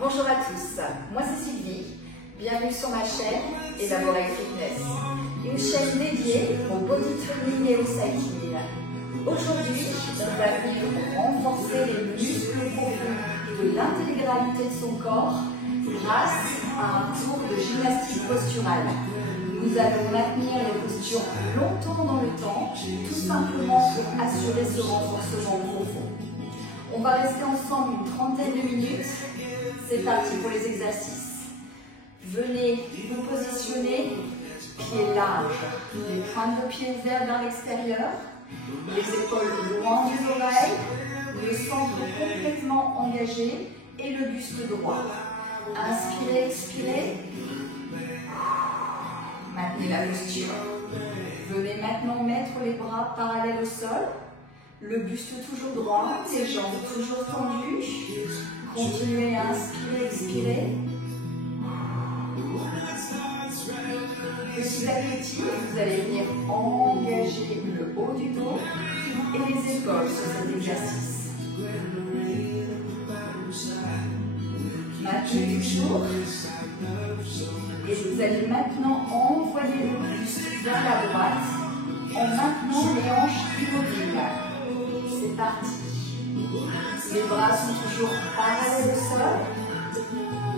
Bonjour à tous, moi c'est Sylvie, bienvenue sur ma chaîne Elaborate Fitness, une chaîne dédiée au bodybuilding et au cycling. Aujourd'hui, on va venir renforcer les muscles profonds de l'intégralité de son corps grâce à un cours de gymnastique posturale. Nous allons maintenir les postures longtemps dans le temps, tout simplement pour assurer ce renforcement profond. On va rester ensemble une trentaine de minutes. C'est parti pour les exercices. Venez vous positionner, pieds larges, les pointes de pied ouverts vers l'extérieur, les épaules loin des oreilles, le centre complètement engagé et le buste droit. Inspirez, expirez. Maintenez la posture. Venez maintenant mettre les bras parallèles au sol. Le buste toujours droit, les jambes toujours tendues. Continuez à inspirer, expirer. Petit à petit, vous allez venir engager le haut du dos et les épaules sur cet exercice. Maintenez toujours. Et vous allez maintenant envoyer le buste vers la droite en maintenant les hanches immobiles. C'est parti. Les bras sont toujours parallèles au sol.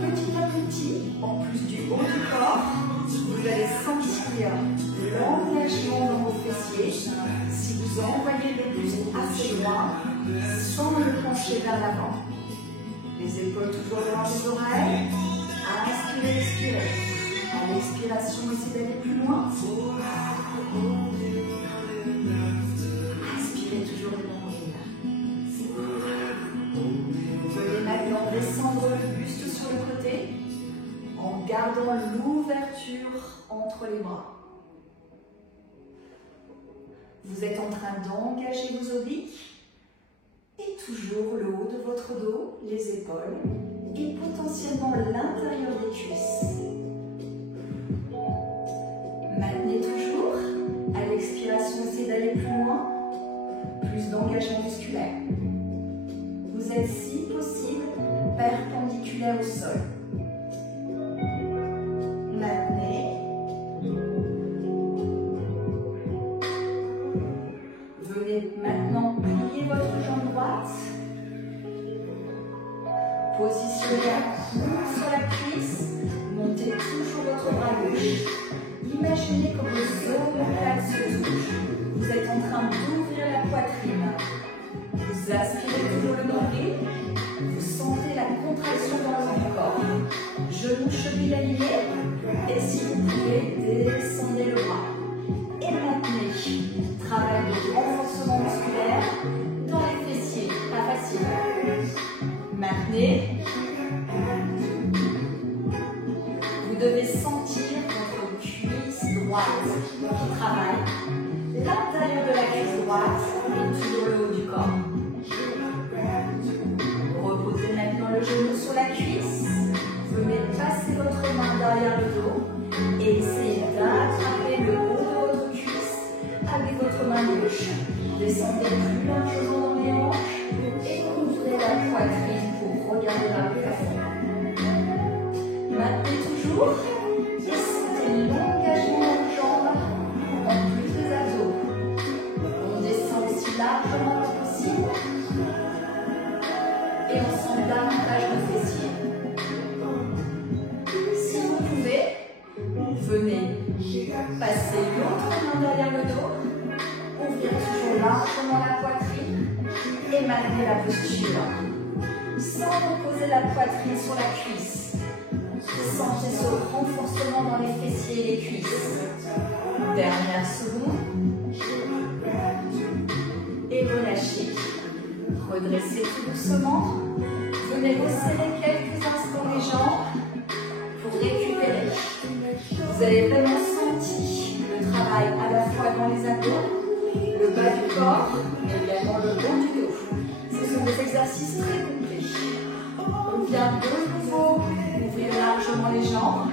Petit à petit, en plus du haut du corps, vous allez sentir l'engagement dans vos fessiers si vous envoyez le buste assez loin sans le pencher vers l'avant. Les épaules toujours devant les oreilles. Inspirez, expirez. À l'expiration, essayez d'aller plus loin. Inspirez toujours le nombril. Venez maintenant descendre le buste sur le côté en gardant l'ouverture entre les bras. Vous êtes en train d'engager vos obliques et toujours le haut de votre dos, les épaules et potentiellement l'intérieur des cuisses. Maintenez toujours. À l'expiration, essayez d'aller plus loin. Plus d'engagement musculaire. Vous êtes, si possible, perpendiculaire au sol. Maintenez. Venez maintenant plier votre jambe droite. Positionnez un coup sur la cuisse. Montez toujours votre bras gauche. Imaginez comme les omoplates se touchent. Vous êtes en train d'ouvrir la poitrine. Vous aspirez toujours le nombril. Vous sentez la contraction dans votre corps. Genoux, chevilles alignés. Et si vous pouvez, descendez le bras. Et maintenez. Travail de renforcement musculaire dans les fessiers. Pas facile. Maintenez. Vous devez sentir votre cuisse droite qui travaille. L'intérieur de la cuisse droite et toujours le haut du corps. Reposez maintenant le genou sur la cuisse. Venez passer votre main derrière le dos et essayez d'attraper le haut de votre cuisse avec votre main gauche. Descendez plus largement dans les hanches et ouvrez la poitrine pour regarder vers le plafond. Maintenez toujours et sentez l'engagement dans vos jambes en plus des abdos. On descend aussi largement que possible et on sent davantage le fessier. Si vous pouvez, venez passer l'autre main derrière le dos, ouvrir toujours largement la poitrine et maintenez la posture. Sans reposer la poitrine sur la cuisse. Sentez ce renforcement dans les fessiers et les cuisses. Dernière seconde. Et relâchez. Redressez tout doucement. Venez resserrer quelques instants les jambes pour récupérer. Vous avez vraiment senti le travail à la fois dans les abdos, le bas du corps, mais également le haut du dos. Ce sont des exercices très complets. On vient de nouveau ouvrir largement les jambes.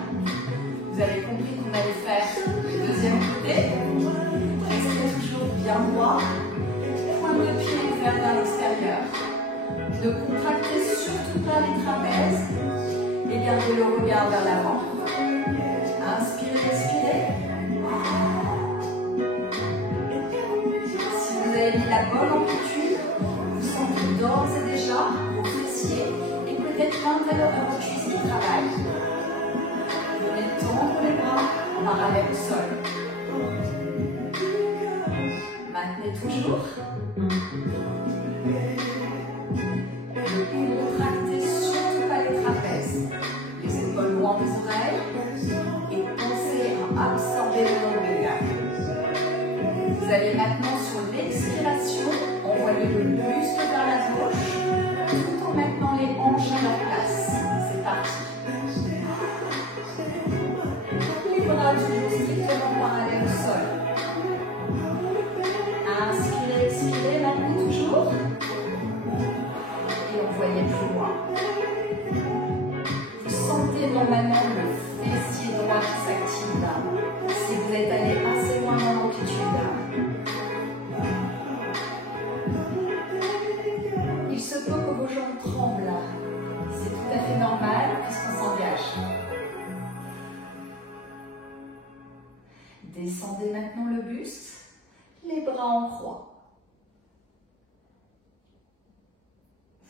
Vous avez compris qu'on allait faire le deuxième côté. Restez toujours bien droit. Pointe de pied ouvert vers l'extérieur. Ne contractez surtout pas les trapèzes. gardez le regard vers l'avant. Inspirez, expirez. Si vous avez mis la bonne amplitude, vous sentez d'ores et déjà vos fessiers et peut-être l'intérieur de vos cuisses qui travaillent. Venez tendre les bras parallèles au sol. Maintenez toujours. Ne contractez surtout pas les trapèzes. Les épaules loin des oreilles. Et pensez à absorber le nombril. Vous allez maintenant sur l'expiration envoyer le buste vers la gauche tout en maintenant les hanches à leur place. C'est parti. Les bras toujours strictement parallèles au sol. Inspirez, expirez, maintenez toujours. Et envoyez plus loin. Vous sentez normalement le fessier droit qui s'active si vous êtes allé assez loin dans l'amplitude. Il se peut que vos jambes tremblent. C'est tout à fait normal puisqu'on s'engage. Descendez maintenant le buste, les bras en croix.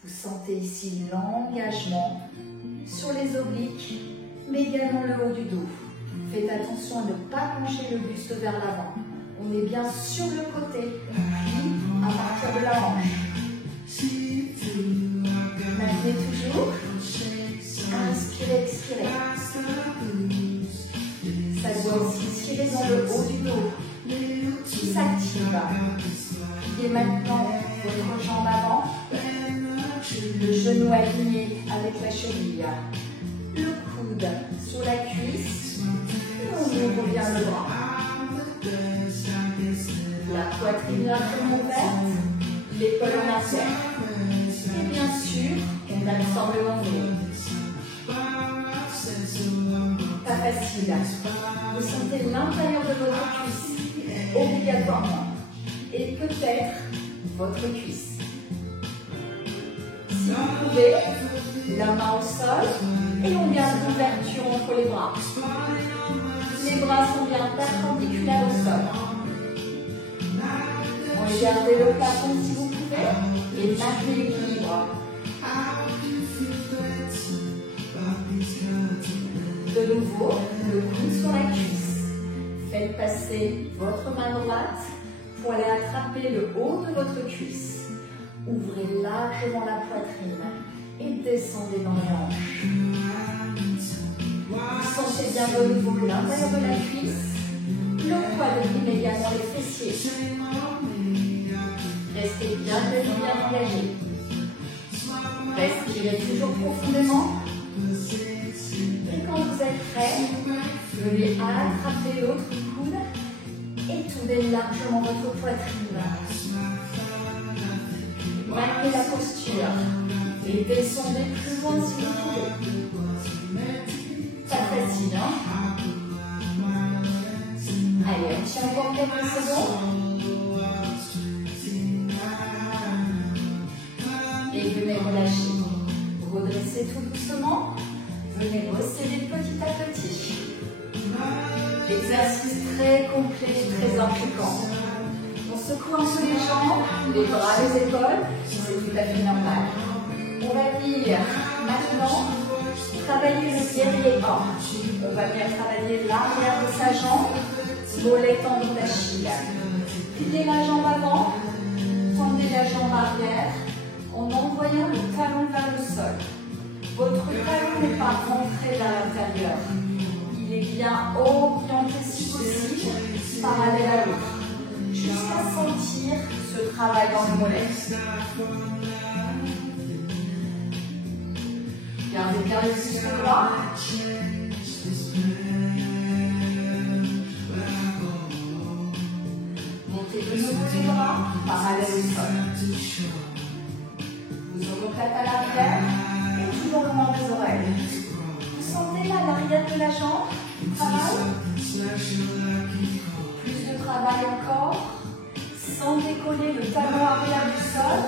Vous sentez ici l'engagement sur les obliques, mais également le haut du dos. Faites attention à ne pas pencher le buste vers l'avant. On est bien sur le côté, puis à partir de la hanche. Maintenez toujours. Inspirez, expirez. Ça doit aussi tirer dans le haut du dos. Tout s'active. Pliez maintenant votre jambe avant. Le genou aligné avec la cheville. Le coude sur la cuisse. Et on ouvre bien le bras. La poitrine largement ouverte. L'épaule en arrière. Et bien sûr, on absorbe le nombril. Pas facile. Vous sentez l'intérieur de votre cuisse, obligatoirement. Et peut-être votre cuisse. Si vous pouvez, la main au sol et on garde l'ouverture entre les bras. Les bras sont bien perpendiculaires au sol. Regardez le plafond si vous pouvez et maintenez l'équilibre. De nouveau, le coude sur la cuisse. Faites passer votre main droite pour aller attraper le haut de votre cuisse. Ouvrez largement la poitrine et descendez dans les hanches. Vous sentez bien de nouveau l'intérieur de la cuisse, le quadrille mais également les fessiers. Restez bien engagé. Respirez toujours profondément. Et quand vous êtes prêt, venez attraper l'autre coude et tournez largement votre poitrine. Maintenez la posture et descendez plus loin si vous pouvez. Pas facile, hein? Allez, on tient encore quelques secondes. Et venez relâcher. Redressez tout doucement. Venez recéder petit à petit. Exercice très complet, très impliquant. On secoue un peu les jambes, les bras, les épaules, c'est tout à fait normal. On va venir maintenant travailler le guerrier 1. On va venir travailler l'arrière de sa jambe, mollet tendre d'Achille. Pliez la jambe avant, tendez la jambe arrière en envoyant le talon vers le sol. Votre talon n'est pas rentré vers l'intérieur. Il est bien orienté si possible, parallèle à l'autre. Jusqu'à sentir ce travail dans le mollet. Gardez bien le muscle droit. Montez de nouveau les bras, parallèle au sol. Vous omoplates à l'arrière et toujours le long des oreilles. Vous sentez là l'arrière de la jambe qui travaille. Plus de travail encore. Sans décoller le talon arrière du sol,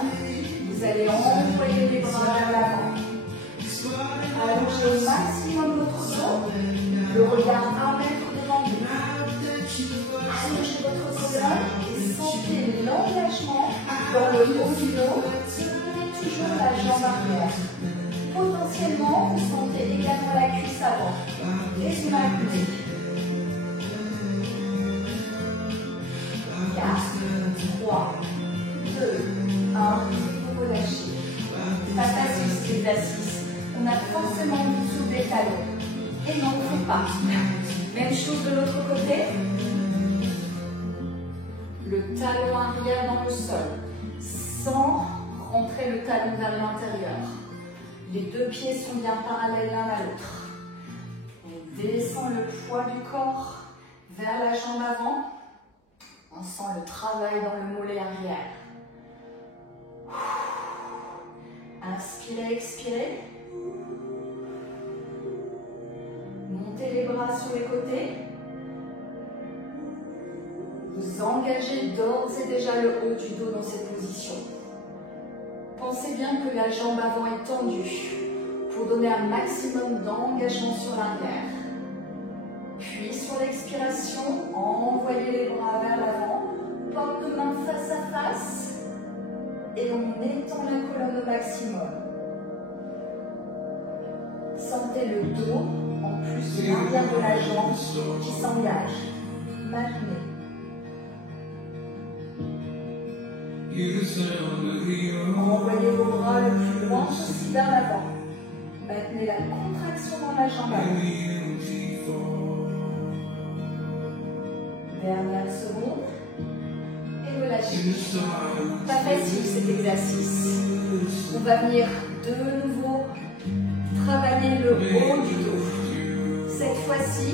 vous allez envoyer les bras vers l'avant. Allongez au maximum votre dos, le regard 1 mètre devant vous. Allongez votre colonne et sentez l'engagement dans le haut du dos et toujours la jambe arrière. Potentiellement, vous sentez également la cuisse avant. Et vous maintenez. 4, 3, 2, 1, vous relâchez. Pas facile cet exercice. On a forcément envie de soulever le talon. Et non, on ne fait pas. Même chose de l'autre côté. Le talon arrière dans le sol, sans rentrer le talon vers l'intérieur. Les deux pieds sont bien parallèles l'un à l'autre. On descend le poids du corps vers la jambe avant. On sent le travail dans le mollet arrière. Inspirez, expirez. Montez les bras sur les côtés. Vous engagez d'ores et déjà le haut du dos dans cette position. Pensez bien que la jambe avant est tendue pour donner un maximum d'engagement sur l'arrière. Puis sur l'expiration, envoyez les bras vers l'avant, porte de main face à face et on étend la colonne au maximum. Sentez le dos en plus de l'arrière de la jambe qui s'engage. Maintenez. Envoyez vos bras le plus loin possible vers l'avant. Maintenez la contraction dans la jambe avant. Dernière seconde. Et relâchez. Pas facile cet exercice. On va venir de nouveau travailler le haut du dos. Cette fois-ci,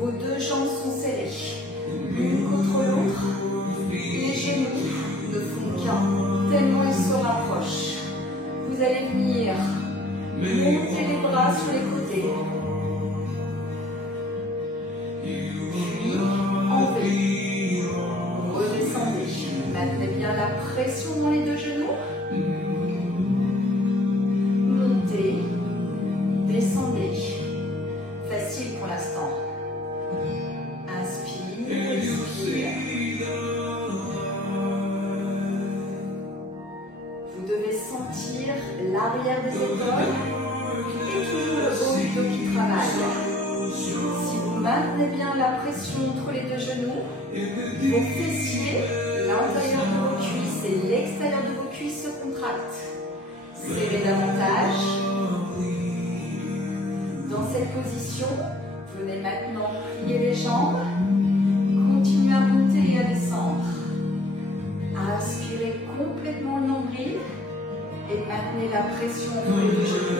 vos deux jambes sont serrées, l'une contre l'autre. Les genoux ne font qu'un, tellement ils se rapprochent. Vous allez venir monter les bras sur les côtés. Puis, enlevez. Redescendez. Maintenez bien la pression dans les deux genoux. Montez. Descendez. Facile pour l'instant. Inspire, expire. Vous devez sentir l'arrière des épaules et toujours le haut du dos qui travaille. Si vous maintenez bien la pression entre les deux genoux, vos fessiers, l'intérieur de vos cuisses et l'extérieur de vos cuisses se contractent. Serrez davantage. Dans cette position, venez maintenant plier les jambes. Continuez à monter et à descendre. Inspirez complètement le nombril et maintenez la pression entre les deux genoux.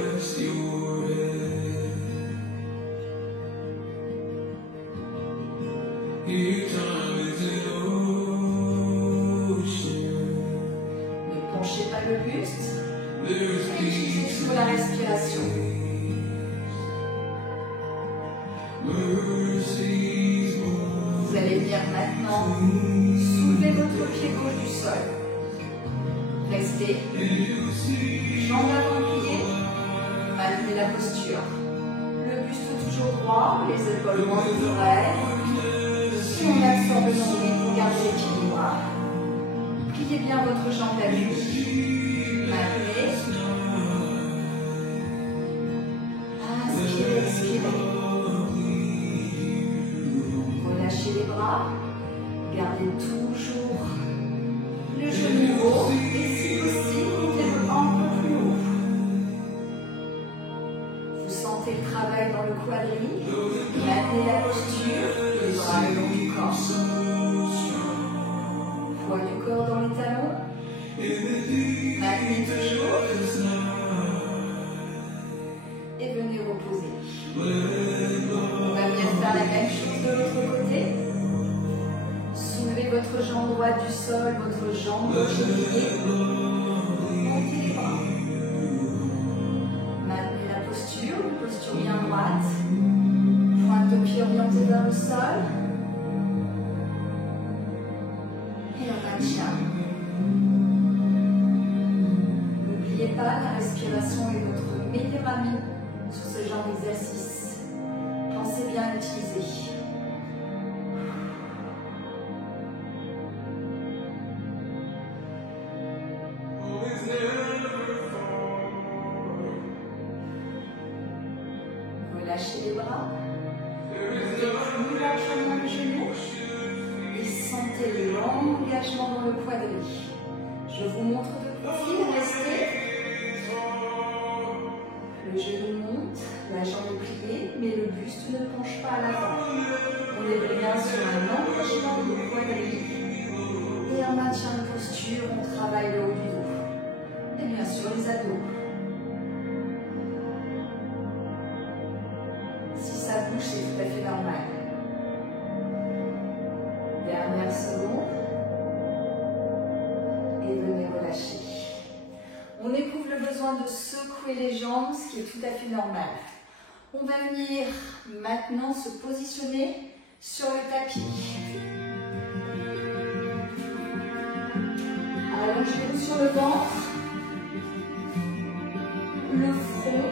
Ne penchez pas le buste, focalisez sur la respiration. Vous allez venir maintenant soulever votre pied gauche du sol. Restez. Jambes avant pliées. Maintenez la posture. Le buste toujours droit, les épaules loin des oreilles. Si on absorbe le nombril pour garder l'équilibre. Pliez bien votre jambe à vue. Maintenez. Inspirez, expirez. Relâchez les bras. Gardez toujours le genou haut et si possible, montez-le un peu plus haut. Vous sentez le travail dans le quadrille. Maintenez la posture, les bras le long du corps. Poids du corps dans les talons. Maintenez toujours. Et venez reposer. On va bien faire la même chose de l'autre côté. Soulevez votre jambe droite du sol, votre jambe gauche éliminée. Montez les bras. Maintenez la posture, une posture bien droite. Pointe de pied orientée vers le sol. Et on maintient. N'oubliez pas, la respiration est votre meilleur ce genre d'exercice. Pensez bien l'utiliser. Relâchez les bras. Ouvrez largement les genoux. Et sentez l'engagement dans le quadrille. Je vous montre de profil. Restez. Le genou monte, la jambe est pliée, mais le buste ne penche pas à l'avant. On est bien sur un engagement du quadrille. Et en maintien de posture, on travaille le haut du dos. Et bien sûr les abdos. Si ça bouge, c'est tout à fait normal. Dernière seconde. Et venez relâcher. On éprouve le besoin de secouer les jambes, ce qui est tout à fait normal. On va venir maintenant se positionner sur le tapis. Allongez-vous sur le ventre, le front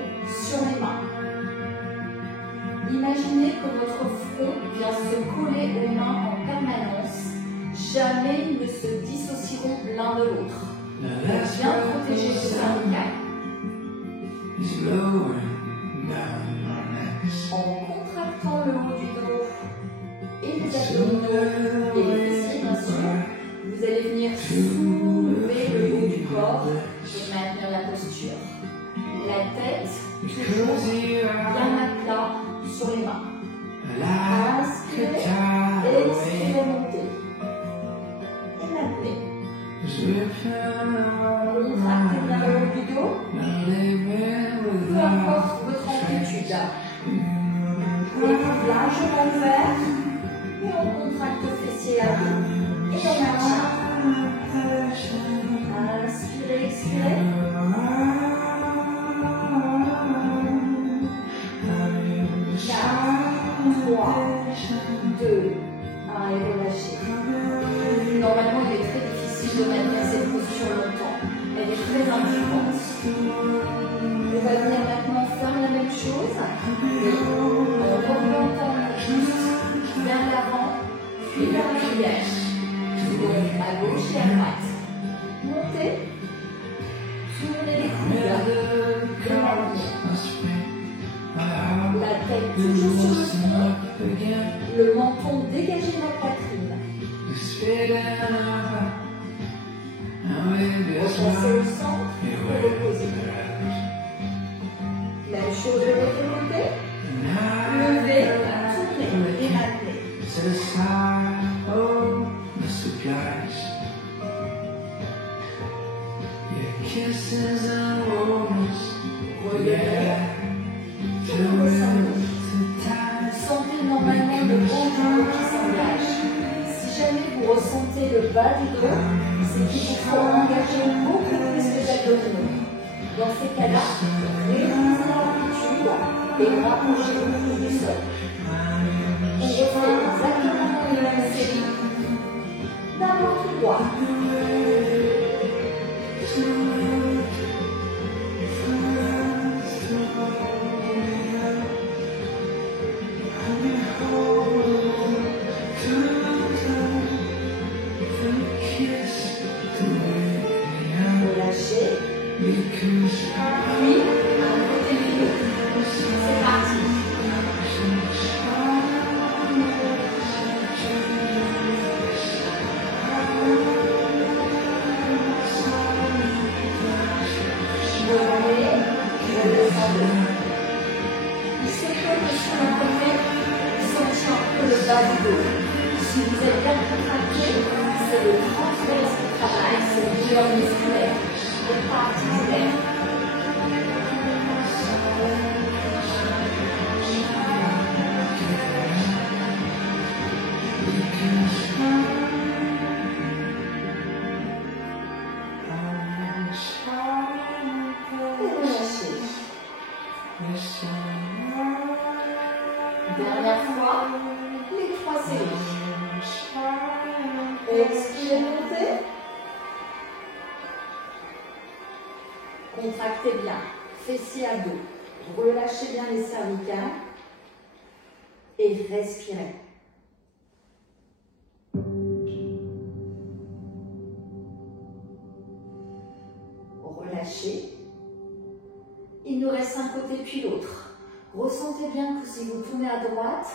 sur les mains. Imaginez que votre front vient se coller aux mains en permanence. Jamais ils ne se dissocieront l'un de l'autre. Bien protéger le cervical. En contractant le haut du dos et les abdominaux et les fessiers, bien sûr, vous allez venir soulever le haut du corps et maintenir la posture. La tête toujours bien à plat sur les mains. Inspirez, expirez, montez. Et maintenez. Contractez bien le haut du dos. Peu importe votre amplitude. Les coudes largement ouverts. Et on contracte fessiers à dos. Et on maintient. Inspirez, expirez. 3, 2, 1 et relâchez. Normalement, il est très difficile de maintenir cette posture longtemps. Elle est très intense. On va venir maintenant faire la même chose. En remontant le buste vers l'avant, puis vers l'arrière. Donc à gauche et à droite. Montez. Tournez les coudes. Bien alignés. La tête toujours sur le front, le menton dégagé de la poitrine. Repassez au centre et reposez. Même chose de l'autre côté. Levez, tournez et maintenez. Regardez. Vous sentez normalement le haut du dos qui s'engage. Si jamais vous ressentez le bas du dos, c'est qu'il vous faut engager beaucoup plus les abdominaux. Dans ces cas-là, réduisez l'amplitude et rapprochez-vous du sol. On refait exactement la même série. D'abord tout droit. Relâchez. Puis, un côté pied. C'est parti. Revenez, redescendez. Il se peut que sur le côté, vous sentiez un peu le bas du dos. Si vous êtes bien contracté, c'est le transverse qui travaille, c'est le douleur musculaire, le pas articulaire. Dernière fois, les 3 séries. Expirez, montez. Contractez bien, fessiers à dos. Relâchez bien les cervicales et respirez. Relâchez. Il nous reste un côté puis l'autre. Ressentez bien que si vous tournez à droite,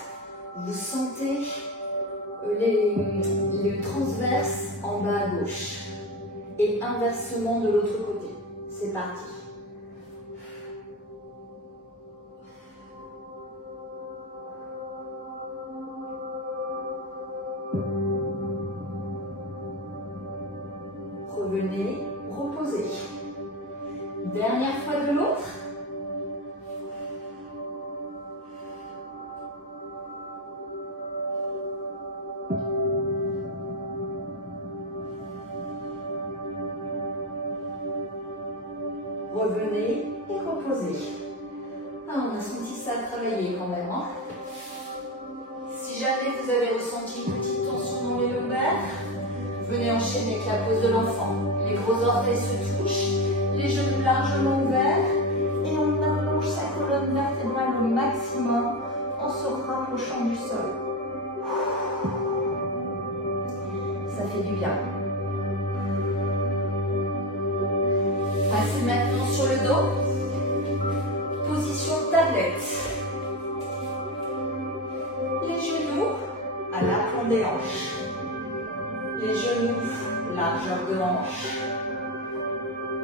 vous sentez les transverses en bas à gauche. Et inversement de l'autre côté. C'est parti. Revenez, reposez. Dernière fois de l'autre. Revenez et reposez. Ah, on a senti ça travailler quand même. Hein. Si jamais vous avez ressenti une petite tension dans les lombaires, venez enchaîner avec la pose de l'enfant. Les gros orteils se touchent, les genoux largement ouverts et on allonge sa colonne vertébrale au maximum en se rapprochant du sol. Ça fait du bien. Passez maintenant sur le dos. Position tablette. Les genoux à l'aplomb des hanches. Les genoux, largeur de hanche.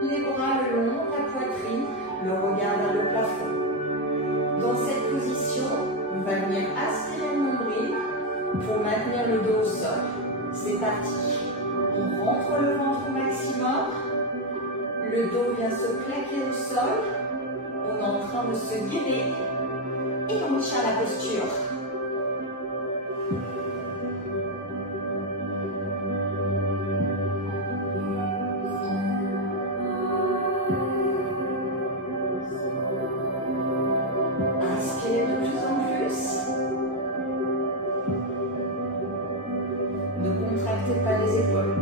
Les bras le long de la poitrine, le regard vers le plafond. Dans cette position, on va venir aspirer le nombril pour maintenir le dos au sol. C'est parti. On rentre le ventre au maximum. Le dos vient se plaquer au sol. On est en train de se guider et on tient la posture. Pas les épaules.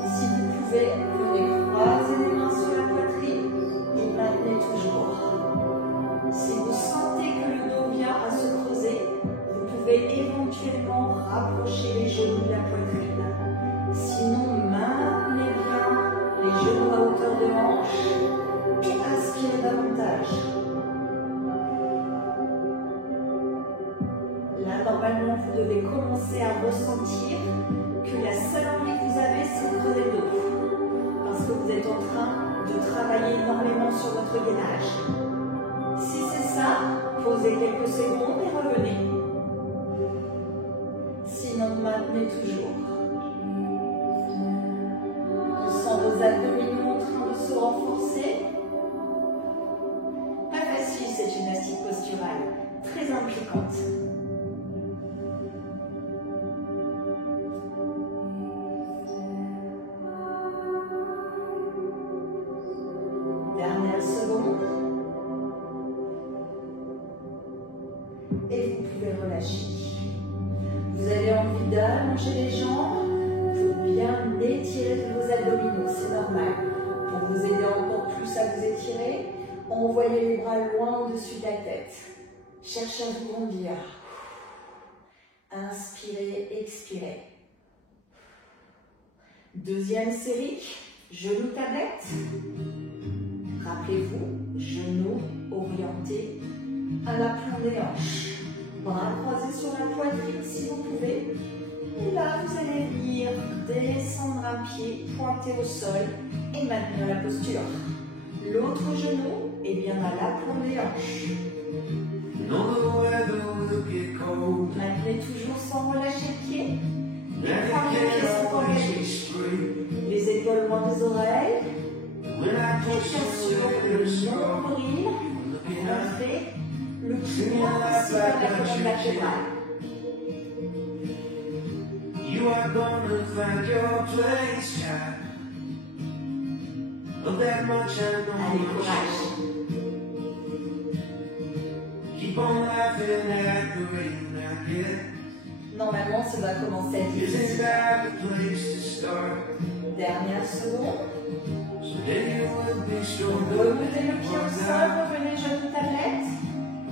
Si vous pouvez, venez croiser les mains sur la poitrine et maintenez toujours. Si vous sentez que le dos vient à se creuser, vous pouvez éventuellement rapprocher les genoux de la poitrine. Sinon, maintenez bien les genoux à hauteur de hanche et inspirez davantage. Là, normalement, vous devez commencer à ressentir que la seule envie que vous avez, c'est de creuser le dos. Parce que vous êtes en train de travailler énormément sur votre gainage. Si c'est ça, posez quelques secondes et revenez. Sinon, maintenez toujours. On sent vos abdominaux en train de se renforcer. Pas facile cette gymnastique posturale, très impliquante. Et vous pouvez relâcher. Vous avez envie d'allonger les jambes pour bien étirer tous vos abdominaux, c'est normal. Pour vous aider encore plus à vous étirer, envoyez les bras loin au-dessus de la tête. Cherchez à vous grandir. Inspirez, expirez. Deuxième série, genoux tablette. Rappelez-vous, genoux orientés à l'aplomb des hanches. Bras croisés sur la poitrine si vous pouvez. Et là, vous allez venir descendre un pied, pointer au sol et maintenir la posture. L'autre genou est bien à l'aplomb des hanches. Maintenez toujours sans relâcher le pied. Les pointes de pied sont engagées. Les épaules loin des oreilles. Et bien sûr, le nombril rentré le plus loin possible à la colonne vertébrale. You are gonna find your place, child. Of that much I know. Allez, courage. Keep on laughing at the rain, I guess. Normalement, ça va commencer à difficile. Dernière seconde. Remontez le pied au sol, revenez genou tablette.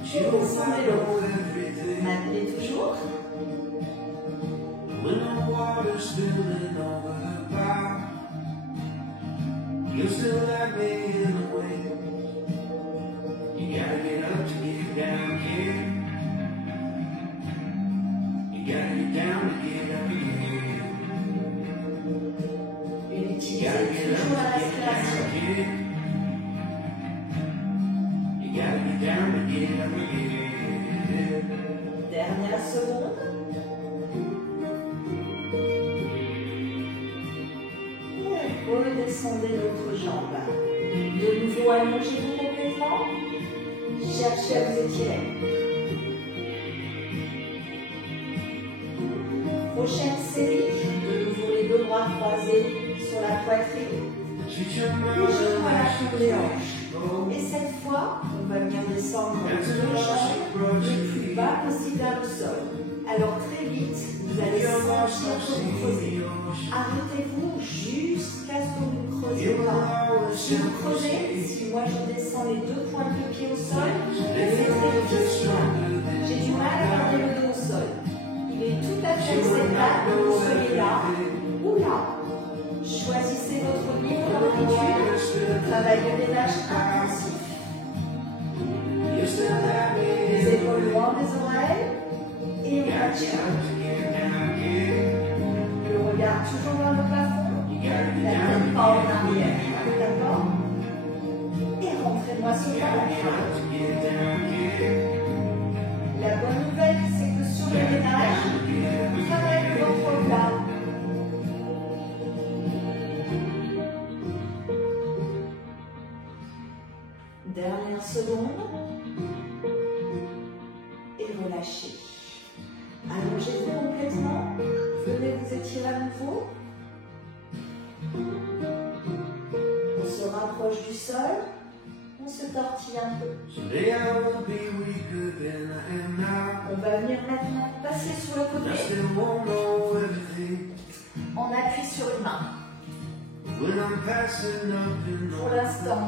Et descendez l'autre. Maintenez toujours. Et utilisez toujours la respiration. Dernière seconde. Et redescendez l'autre jambe. De nouveau, allongez-vous complètement. Cherchez à vous étirer. Prochaine série. De nouveau, les deux bras croisés sur la poitrine. Les genoux à la chambre des hanches. Et cette fois, on va venir descendre les deux jambes le plus bas possible vers le sol. Alors très vite, vous allez sentir que vous creusez. Arrêtez-vous jusqu'à ce que vous ne creusez pas. Si vous creusez, si moi je descends les deux pointes de pied au sol, c'est très difficile. J'ai du mal à garder le dos au sol. Il est tout à fait acceptable que vous soyez là ou là. Choisissez votre niveau d'amplitude, travaillez des lâches intensifs. Les épaules loin des oreilles et on maintient. Le regard toujours vers le plafond, la tête pas en arrière. D'accord? Et rentrez-moi ce ventre. La bonne nouvelle, c'est que sur le ménage, travaillez votre plat. Dernière seconde. Et relâchez. Allongez-vous complètement. Venez vous étirer à nouveau. On se rapproche du sol. On se tortille un peu. On va venir maintenant passer sur le côté. On appuie sur une main. Pour l'instant,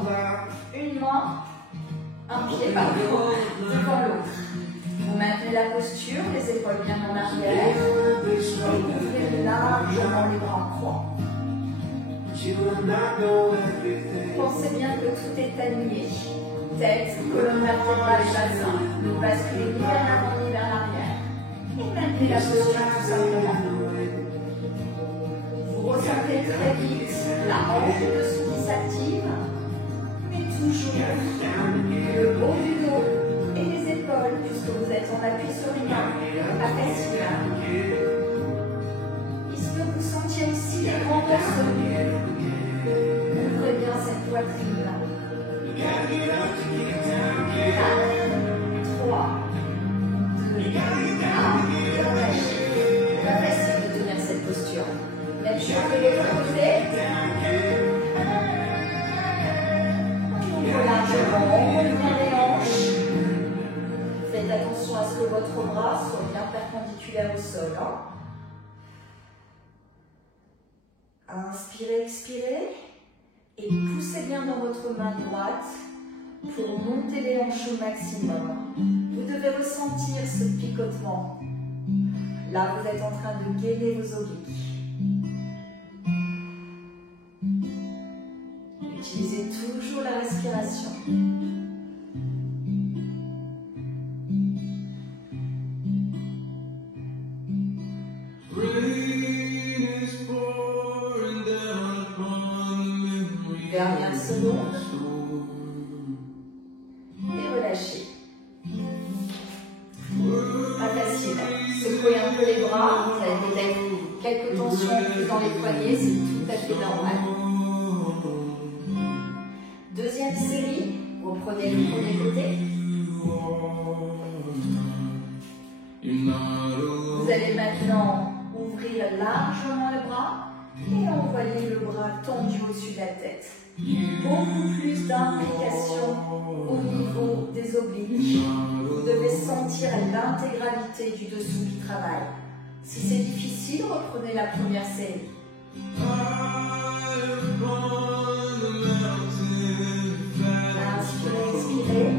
une main, un pied devant l'autre. Vous maintenez la posture, les épaules bien en arrière, et ouvrez largement les bras en croix. Pensez bien que tout est aligné. Tête, colonne vertébrale et bassin. Ne basculez ni vers l'avant ni vers l'arrière. Et maintenez la posture tout simplement. Vous ressentez très vite la hanche du dessous qui s'active, mais toujours le haut du dos et les épaules, puisque vous êtes en appui sur les mains, pas facile. Il se peut que vous sentiez aussi les grands morceaux. Ouvrez bien cette poitrine. 4, 3, 2, 1, et relâchez. Pas facile de tenir cette posture. Même chose de l'autre côté. On ouvre largement, on revient les hanches. Faites attention à ce que votre bras soit bien perpendiculaire au sol. Inspirez, expirez. Et poussez bien dans votre main droite pour monter les hanches au maximum. Vous devez ressentir ce picotement. Là, vous êtes en train de gainer vos obliques. Utilisez toujours la respiration. Dernière seconde. Et relâchez. Pas facile. Secouez un peu les bras. Vous avez peut-être quelques tensions dans les poignets. C'est tout à fait normal. Deuxième série. Reprenez le premier côté. Vous allez maintenant ouvrir largement le bras. Et envoyez le bras tendu au-dessus de la tête. Beaucoup plus d'implication au niveau des obliques. Vous devez sentir l'intégralité du dessous qui travaille. Si c'est difficile, reprenez la première série. Inspirez, expirez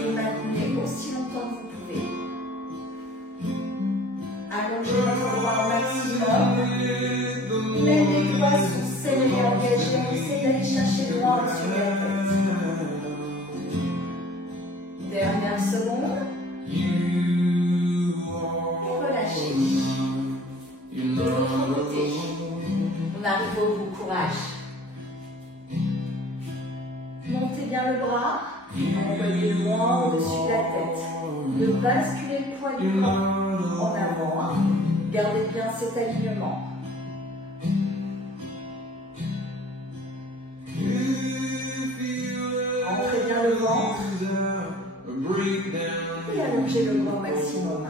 et maintenez aussi longtemps que vous pouvez. Allongez votre bras au maximum. Même les doigts sont serrés et engagés. Essayez d'aller chercher droit au-dessus de la tête. Dernière seconde. Et relâchez. De l'autre côté. On arrive au bout, courage. Montez bien le bras. Envoyez loin au-dessus de la tête. Ne basculez le poids du corps en avant. Gardez bien cet alignement. Rentrez bien le ventre. Et allongez le bras au maximum.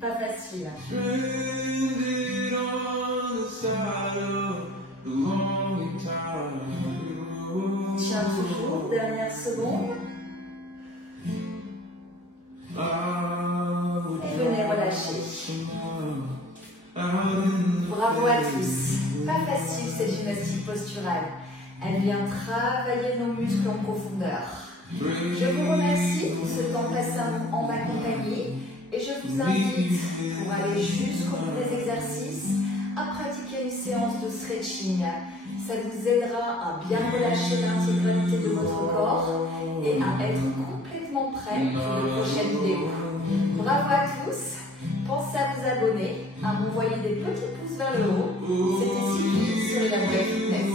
Pas facile. Tiens toujours, dernière seconde. Et venez relâcher. Bravo à tous. Pas facile cette gymnastique posturale. Elle vient travailler nos muscles en profondeur. Je vous remercie pour ce temps passé en ma compagnie et je vous invite pour aller jusqu'au bout des exercices à pratiquer une séance de stretching. Ça vous aidera à bien relâcher l'intégralité de votre corps et à être complètement prêt pour les prochaines vidéos. Bravo à tous. Pensez à vous abonner, à m'envoyer des petits pouces vers le haut. C'était Sylvie sur Elaborate Fitness.